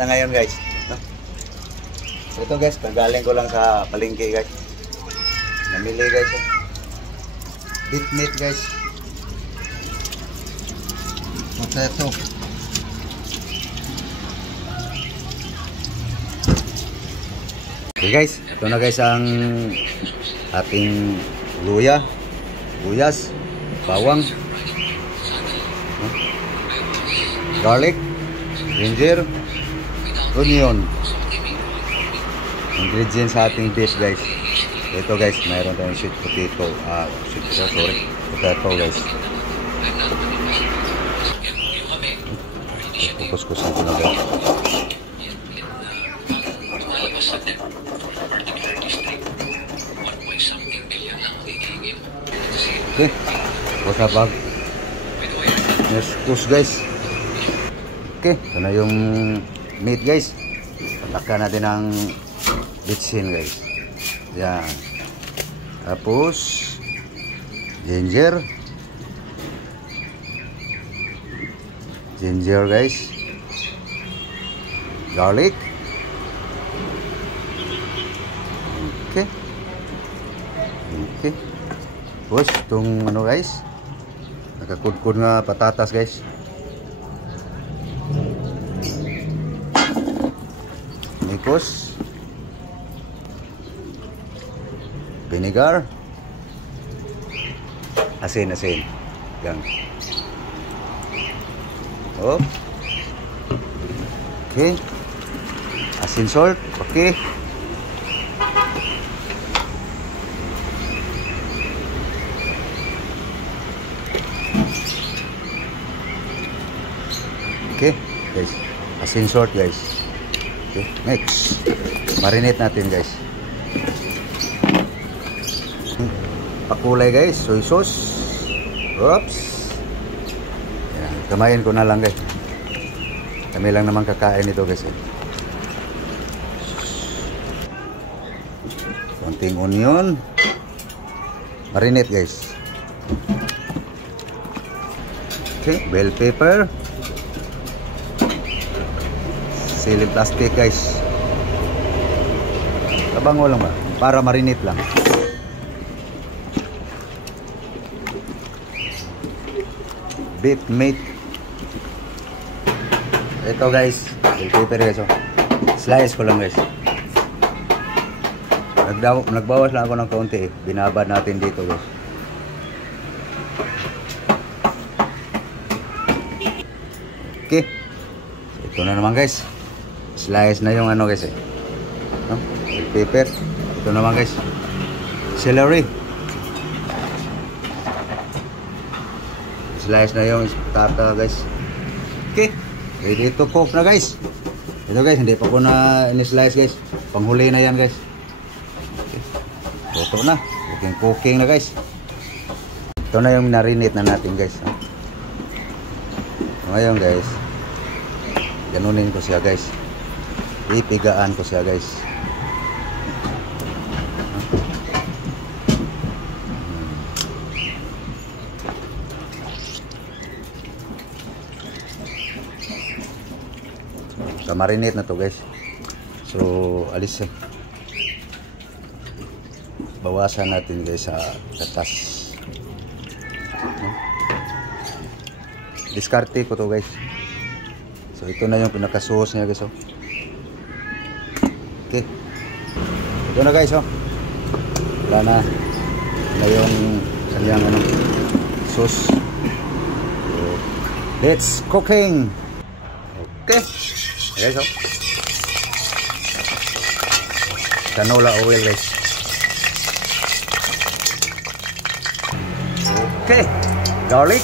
Na ngayon guys, no? So ito guys, kagaling ko lang sa palengke guys. Namili guys, beef meat guys. Potato. Okay guys, ito na guys ang ating luya, buyas, bawang, no? Garlic, ginger, onion. Ingredients sa ating beef guys. Ito guys, mayroon tayong sweet potato. Potato guys. Kukus-kusin ko na guys. Okay, what's up bag? Yes, guys. Okay, ito na yung meat guys. Patakan natin ang bitsin guys. Yan. Tapos ginger guys. Garlic. Okay. Okay. Tapos itong ano guys, nakakudkod nga patatas guys. Nikos, vinegar, asin. Yan. Oh. Okay. Asin, salt. Okay. Okay, guys. Asin, salt guys. Okay, next. Marinate natin guys. Pakulay guys, soy sauce. Oops. Yan, kamayin ko na lang guys. Kami lang naman kakain ito guys. Konting onion. Marinate guys. Okay, bell pepper. Siling plastic guys. Kabango lang ba? Para marinate lang. Beef meat. Ito guys, bell pepper guys. Slice ko lang guys. Nagbawas lang ako ng konti eh. Binabad natin dito guys. Okay. Ito na naman guys. Slice na yung ano guys eh. No? Bell pepper. Ito naman guys. Celery. Slice na yung tata guys. Okay. Ready to cook na guys. Ito guys, hindi pa ko na in-slice guys. Panghuli na yan guys. Okay. Luto na. Cooking na guys. Ito na yung marinate na natin guys. Ngayon guys, ganunin ko siya guys. Ipigaan ko siya guys. Marinate na to guys. So alis eh. Bawasan natin guys sa katas. Diskarte ko to guys. So ito na yung pinaka-sauce niya guys. Okay. Ito na guys. Wala na. Na yung kanyang ano, sauce. So, let's cooking. Okay. Guys, canola oil guys. Okay, garlic.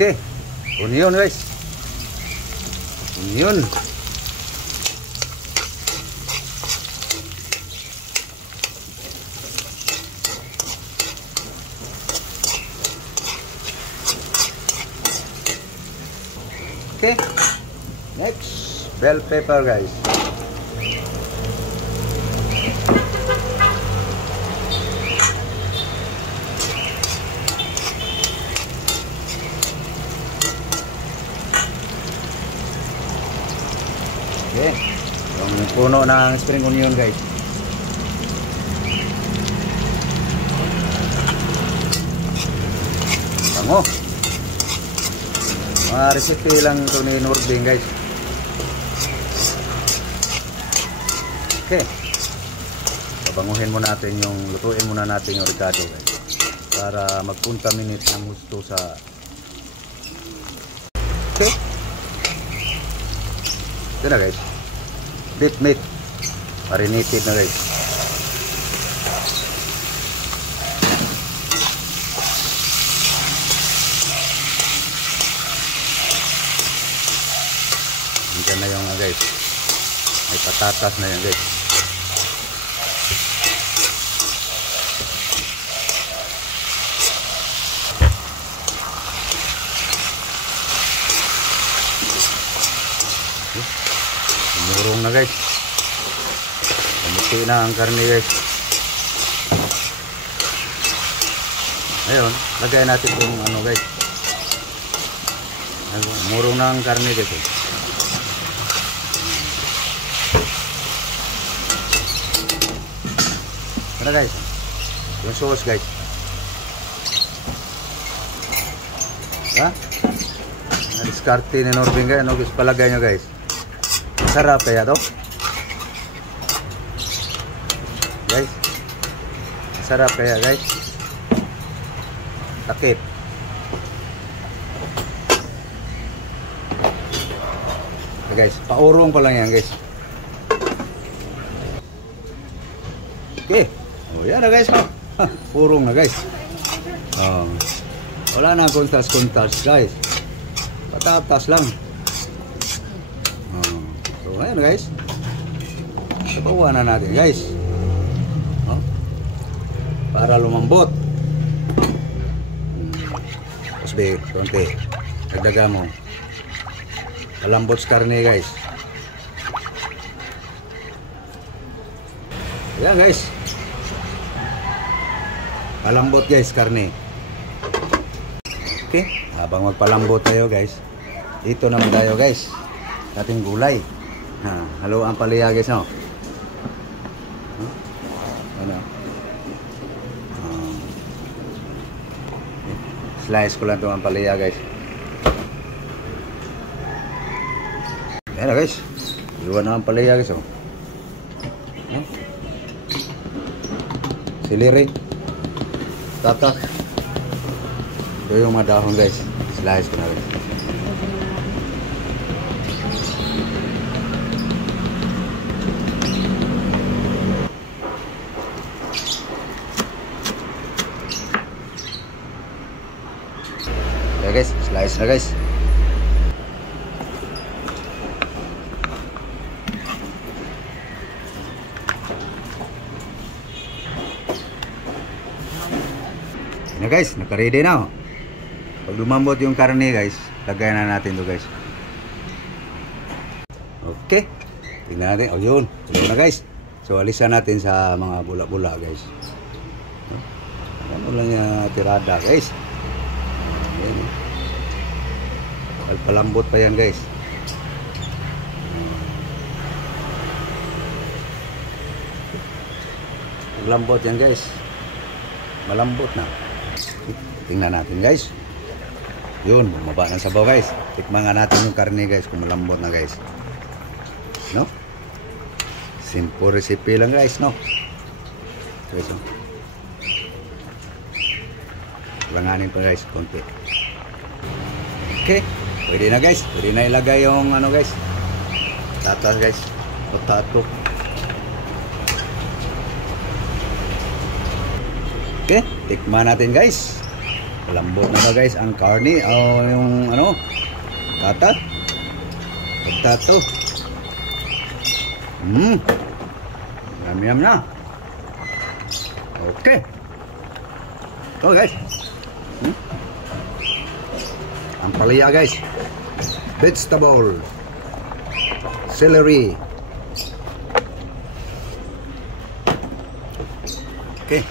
Okay, onion guys. Onion. Okay, next bell pepper guys. puno ng spring onion guys. Bango. Mga recipe lang ito ni Norbing guys. Okay. Pabanguhin muna natin yung, lutuin muna natin yung ricado guys. Para mag-contaminate ng gusto sa... Okay. Ito na guys. Deep meat. Marinated na guys. Diyan na yung guys. May patatas na yan guys. Murong na guys. Kamuti na ang karne guys. Ngayon, lagay natin yung ano guys. Murong na ang karne guys. Ano guys? Yung sauce guys. Ha? Na-discarte ni Norbing guys. Ano guys palagay nyo guys? Sarap kaya to guys, sarap kaya guys, takip. Okay, guys, paurong ko lang yan guys. Okay, oh yan na guys, urong na guys. Wala na kuntas guys, patatas lang. So ayan guys, sabawan na natin guys, para lumambot. Tapos konti dagdagan mo malambot sa karne guys. Ayan guys, malambot guys karne. Okay, habang magpalambot tayo guys, ito naman tayo guys, ating gulay. Halo ang palaya guys, no? Ano? Slice ko lang ito ang palaya guys. Ayan na guys, iwan na ang palaya guys, oh. Siliri, tata. Ito yung mga dahon guys, slice ko na guys. Guys, slice na guys. Yan guys, naka-ready na. Pag lumambot yung karne guys, lagay na natin to guys. Okay, tingnan natin. Oh yun, yun na guys. So alisan natin sa mga bula-bula guys. Ano lang yung tirada guys. Palambot pa yan guys. Malambot yan guys. Malambot na. Tingnan natin guys. Yun, bumaba ng sabaw guys. Tikman nga natin yung karne guys kung malambot na guys. No? Simple recipe lang guys, no? Guys, no? Langanin pa guys, konti. Okay, pwede na guys. Pwede na ilagay yung ano guys, tatas guys, potato. Okay, tikman natin guys. Malambot na ba guys ang karne o yung ano, kata, potato. Yum na. Okay. Ito guys. Ang palaya guys, vegetable, celery. Okay.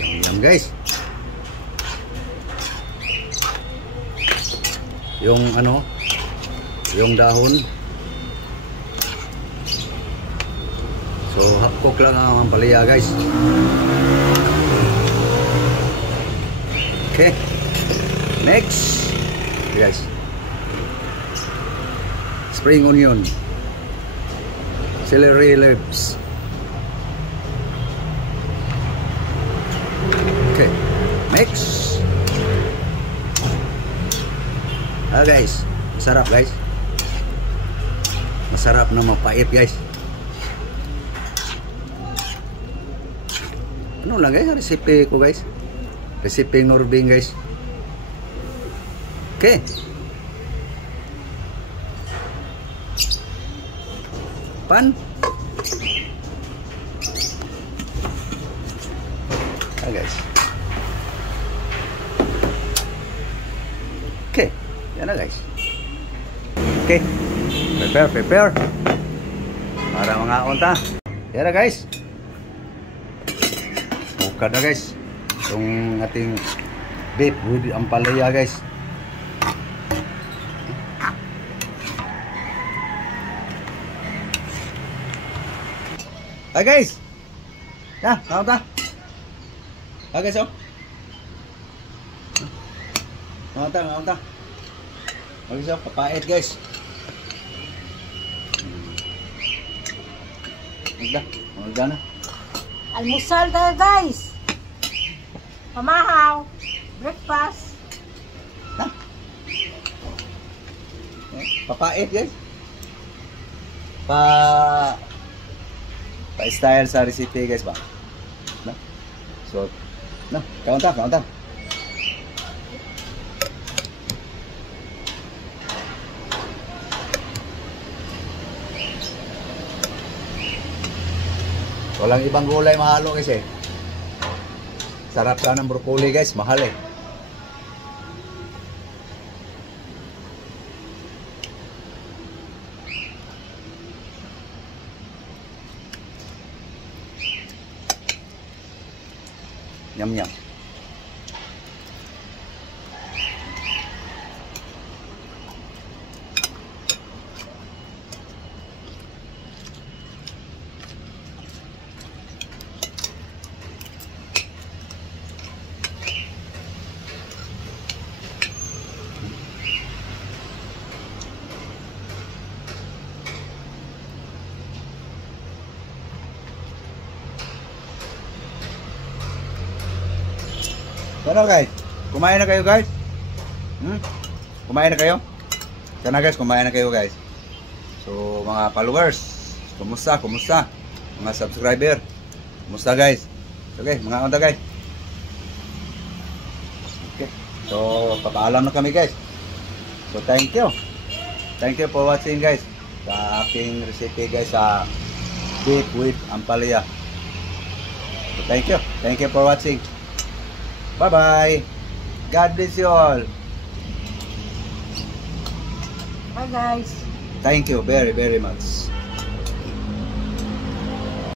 Yum guys. yung ano, yung dahon. So cook lang ang ampalaya guys. Okay, next guys, spring onion, celery leaves. Okay, next. Guys, masarap guys, masarap na mapait guys. Ano lang guys, recipe ko guys, recipe Norbing guys. Okay, pan. Guys, okay, yan na guys. Okay, prepare para mga unta. Yan na guys, buka na guys itong ating beef with ampalaya guys. Hi guys, ya, unta. Guys, oh. Mantap. Guys, oh, papait guys. Udah na. Almusal tayo guys. Pamahaw. Breakfast. Ha? Papait guys. Pa-style sa recipe guys ba? Na? So, no, kaunta. Walang ibang gulay mahalo guys eh. Sarap lang ng broccoli guys, mahal eh. Nyam. Ano guys? Kumain na kayo guys? Kumain na kayo? Sana guys, kumain na kayo guys. So mga followers, kumusta? Mga subscriber, kumusta guys? Okay, mga unta guys. Okay. So papaalam na kami guys. So thank you. Thank you for watching guys. Sa aking recipe guys sa beef with ampalaya. So thank you. Thank you for watching. Bye-bye. God bless you all. Bye guys. Thank you very much.